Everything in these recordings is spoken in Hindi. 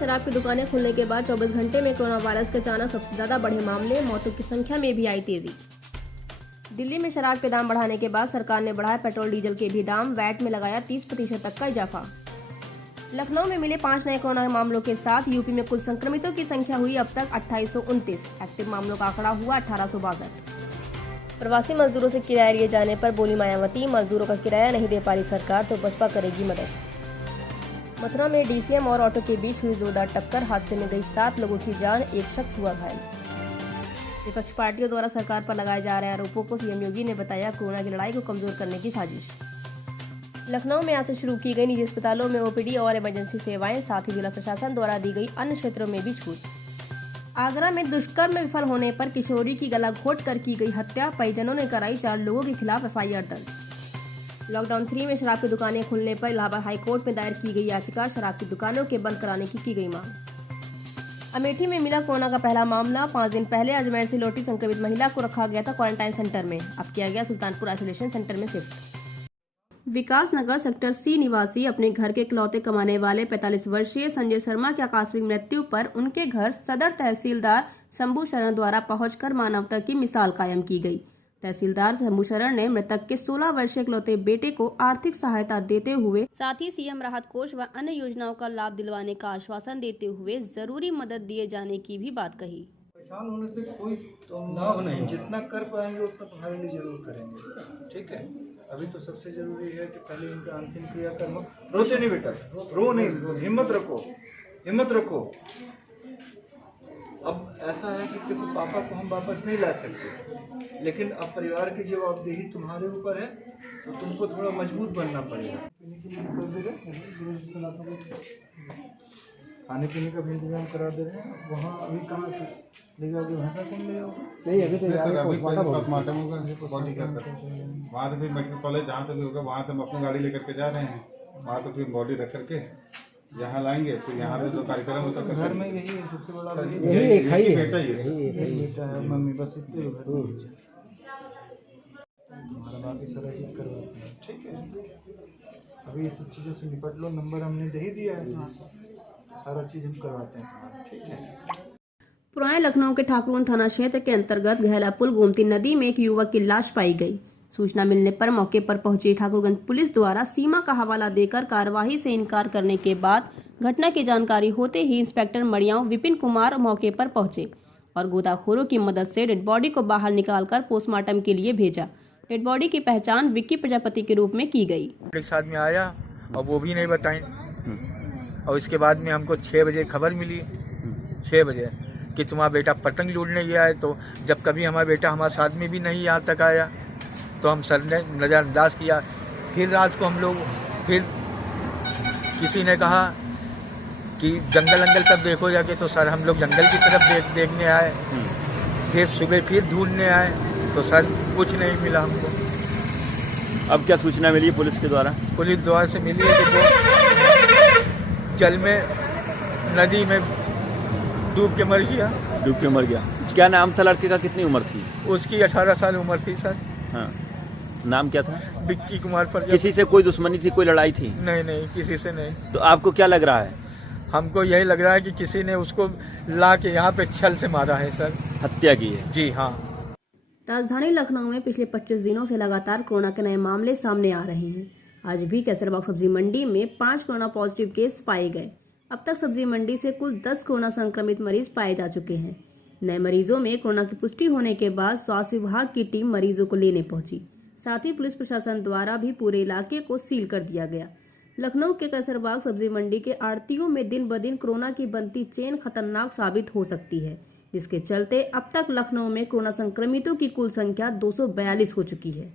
शराब की दुकानें खुलने के बाद 24 घंटे में कोरोना वायरस के अचानक सबसे ज्यादा बढ़े मामले, मौतों की संख्या में भी आई तेजी। दिल्ली में शराब के दाम बढ़ाने के बाद सरकार ने बढ़ाया पेट्रोल डीजल के भी दाम, वैट में लगाया 30% तक का इजाफा। लखनऊ में मिले 5 नए कोरोना मामलों के साथ यूपी में कुल संक्रमितों की संख्या हुई अब तक 2829, एक्टिव मामलों का आंकड़ा हुआ 1862। प्रवासी मजदूरों से किराया लिए जाने पर बोली मायावती, मजदूरों का किराया नहीं दे पा रही सरकार तो बसपा करेगी मदद। मथुरा में डीसीएम और ऑटो के बीच हुई जोरदार टक्कर, हादसे में गई 7 लोगों की जान, एक शख्स हुआ घायल। विपक्ष पार्टियों द्वारा सरकार पर लगाए जा रहे आरोपों को सीएम योगी ने बताया कोरोना की लड़ाई को कमजोर करने की साजिश। लखनऊ में आज से शुरू की गई निजी अस्पतालों में ओपीडी और इमरजेंसी सेवाएं, साथ ही जिला प्रशासन द्वारा दी गई अन्य क्षेत्रों में भी छूट। आगरा में दुष्कर्म में विफल होने पर किशोरी की गला घोट कर की गई हत्या, परिजनों ने कराई 4 लोगों के खिलाफ एफआईआर दर्ज। लॉकडाउन 3 में शराब की दुकानें खुलने पर इलाहाबाद हाईकोर्ट में दायर की गई याचिका, शराब की दुकानों के बंद कराने की गई मांग। अमेठी में मिला कोरोना का पहला मामला, 5 दिन पहले अजमेर से लौटी संक्रमित महिला को रखा गया था क्वारंटाइन सेंटर में, अब किया गया सुल्तानपुर आइसोलेशन सेंटर में शिफ्ट। विकास नगर सेक्टर सी निवासी अपने घर के इकलौते कमाने वाले 45 वर्षीय संजय शर्मा की आकस्मिक मृत्यु पर उनके घर सदर तहसीलदार शंभू शरण द्वारा पहुंचकर मानवता की मिसाल कायम की गई। तहसीलदार शंभू शरण ने मृतक के 16 वर्षीय इकलौते बेटे को आर्थिक सहायता देते हुए साथ ही सीएम राहत कोष व अन्य योजनाओं का लाभ दिलवाने का आश्वासन देते हुए जरूरी मदद दिए जाने की भी बात कही। परेशान होने से कोई लाभ नहीं, जितना कर पाएंगे उतना तुम्हारे लिए जरूर करेंगे, ठीक है। अभी तो सबसे जरूरी है कि पहले इनका अंतिम क्रियाकर्म। रोते नहीं बेटा, रो नहीं, हिम्मत रखो, हिम्मत रखो। अब ऐसा है कि देखो पापा को हम वापस नहीं ला सकते, लेकिन अब परिवार की जवाबदेही तुम्हारे ऊपर है, तो तुमको थोड़ा मजबूत बनना पड़ेगा। खाने पीने का भी इंतजाम करा दे रहे हैं। वहाँ अभी कहाँ से ले जाओगे, भैंसा कौन ले जाओगे? नहीं अभी तो पोस्टमार्टम होगा, बॉडी का वहाँ से फिर कॉलेज जहाँ तक भी होगा वहाँ से हम अपनी गाड़ी लेकर के जा रहे हैं, वहाँ तो फिर बॉडी रख करके यहाँ लाएंगे। फिर यहाँ पे जो कार्यक्रम होता है घर में यही है सबसे बड़ा, यही बेटा है मम्मी, बस इतने घर में तुम्हारा बाकी सारा चीज़ करवाते हैं, ठीक है। अभी ये सब चीज़ों से निपट लो, नंबर हमने दे ही दिया है, सारा चीज़ हम करवाते हैं, ठीक है। पुराने लखनऊ के ठाकुरवन थाना क्षेत्र के अंतर्गत घैला पुल गोमती नदी में एक युवक की लाश पाई गई। सूचना मिलने पर मौके पर पहुंची ठाकुरगंज पुलिस द्वारा सीमा का हवाला देकर कार्यवाही से इनकार करने के बाद घटना की जानकारी होते ही इंस्पेक्टर मड़ियाव विपिन कुमार मौके पर पहुंचे और गोताखोरों की मदद से डेड बॉडी को बाहर निकालकर पोस्टमार्टम के लिए भेजा। डेड बॉडी की पहचान विक्की प्रजापति के रूप में की गई। एक साथ में आया और वो भी नहीं बताई, और इसके बाद में हमको 6 बजे खबर मिली, 6 बजे कि तुम्हारा बेटा पतंग लूटने गया है। तो जब कभी हमारा बेटा हमारे साथ में भी नहीं यहाँ तक आया तो हम सर ने नज़रअंदाज किया। फिर रात को हम लोग, फिर किसी ने कहा कि जंगल तब देखो जाके, तो सर हम लोग जंगल की तरफ देखने आए। फिर सुबह फिर ढूंढने आए तो सर कुछ नहीं मिला हमको। अब क्या सूचना मिली पुलिस के द्वारा? पुलिस द्वारा से मिली है कि वो जल में, नदी में डूब के मर गया। डूब के मर गया। क्या नाम था लड़के का, कितनी उम्र थी उसकी? 18 साल उम्र थी सर। हाँ, नाम क्या था? विक्की कुमार पर। किसी से कोई दुश्मनी थी, कोई लड़ाई थी? नहीं, किसी से नहीं। तो आपको क्या लग रहा है? हमको यही लग रहा है कि किसी ने उसको ला के यहाँ पे छल से मारा है सर, हत्या की है। जी हाँ। राजधानी लखनऊ में पिछले 25 दिनों से लगातार कोरोना के नए मामले सामने आ रहे हैं। आज भी कैसरबाग सब्जी मंडी में 5 कोरोना पॉजिटिव केस पाए गए। अब तक सब्जी मंडी से कुल 10 कोरोना संक्रमित मरीज पाए जा चुके हैं। नए मरीजों में कोरोना की पुष्टि होने के बाद स्वास्थ्य विभाग की टीम मरीजों को लेने पहुंची। साथ ही पुलिस प्रशासन द्वारा भी पूरे इलाके को सील कर दिया गया। लखनऊ के कैसरबाग सब्जी मंडी के आड़तियों में दिन ब दिन कोरोना की बनती चेन खतरनाक साबित हो सकती है, जिसके चलते अब तक लखनऊ में कोरोना संक्रमितों की कुल संख्या 242 हो चुकी है।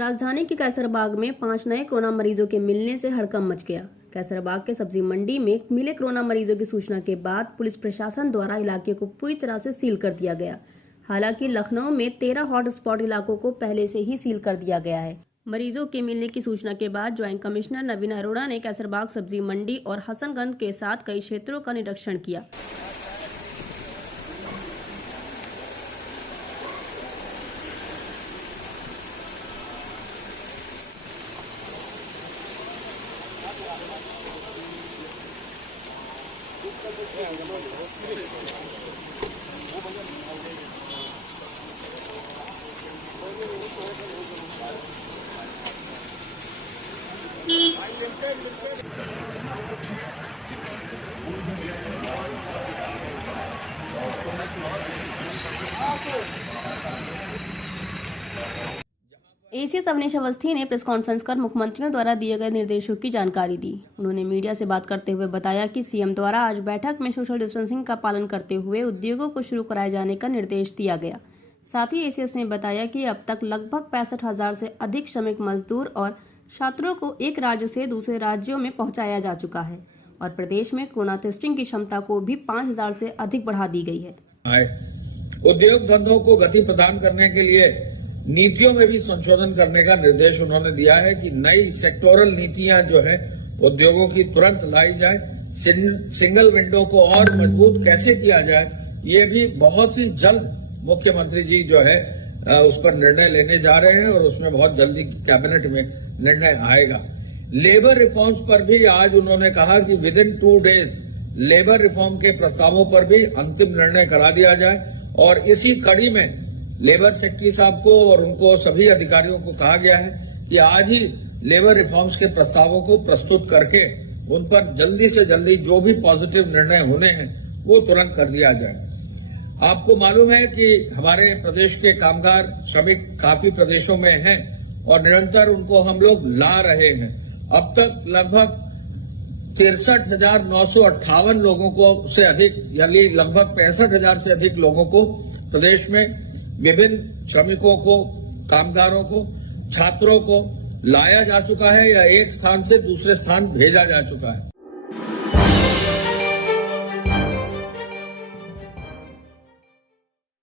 राजधानी के कैसरबाग में 5 नए कोरोना मरीजों के मिलने से हड़कंप मच गया। कैसरबाग के सब्जी मंडी में मिले कोरोना मरीजों की सूचना के बाद पुलिस प्रशासन द्वारा इलाके को पूरी तरह से सील कर दिया गया। हालांकि लखनऊ में 13 हॉटस्पॉट इलाकों को पहले से ही सील कर दिया गया है। मरीजों के मिलने की सूचना के बाद ज्वाइंट कमिश्नर नवीन अरोड़ा ने कैसरबाग सब्जी मंडी और हसनगंज के साथ कई क्षेत्रों का निरीक्षण किया। एसीएस अवनीश अवस्थी ने प्रेस कॉन्फ्रेंस कर मुख्यमंत्रियों द्वारा दिए गए निर्देशों की जानकारी दी। उन्होंने मीडिया से बात करते हुए बताया कि सीएम द्वारा आज बैठक में सोशल डिस्टेंसिंग का पालन करते हुए उद्योगों को शुरू कराए जाने का निर्देश दिया गया। साथ ही एसीएस ने बताया कि अब तक लगभग 65,000 से अधिक श्रमिक मजदूर और छात्रों को एक राज्य से दूसरे राज्यों में पहुंचाया जा चुका है और प्रदेश में कोरोना टेस्टिंग की क्षमता को भी 5,000 से अधिक बढ़ा दी गई है। उद्योग धंधों को गति प्रदान करने के लिए नीतियों में भी संशोधन करने का निर्देश उन्होंने दिया है कि नई सेक्टोरल नीतियां जो है उद्योगों की तुरंत लाई जाए। सिंगल विंडो को और मजबूत कैसे किया जाए, ये भी बहुत ही जल्द मुख्यमंत्री जी जो है उस पर निर्णय लेने जा रहे हैं और उसमें बहुत जल्दी कैबिनेट में निर्णय आएगा। लेबर रिफॉर्म्स पर भी आज उन्होंने कहा कि with in 2 days labour reform के प्रस्तावों पर भी अंतिम निर्णय करा दिया जाए और इसी कड़ी में लेबर सेक्रेटरी साहब को और उनको सभी अधिकारियों को कहा गया है कि आज ही लेबर रिफॉर्म्स के प्रस्तावों को प्रस्तुत करके उन पर जल्दी से जल्दी जो भी पॉजिटिव निर्णय होने हैं वो तुरंत कर दिया जाए। आपको मालूम है कि हमारे प्रदेश के कामगार श्रमिक काफी प्रदेशों में हैं और निरंतर उनको हम लोग ला रहे हैं। अब तक लगभग 63,958 लोगों को से अधिक यानी लगभग 65,000 से अधिक लोगों को प्रदेश में विभिन्न श्रमिकों को, कामगारों को, छात्रों को लाया जा चुका है या एक स्थान से दूसरे स्थान भेजा जा चुका है।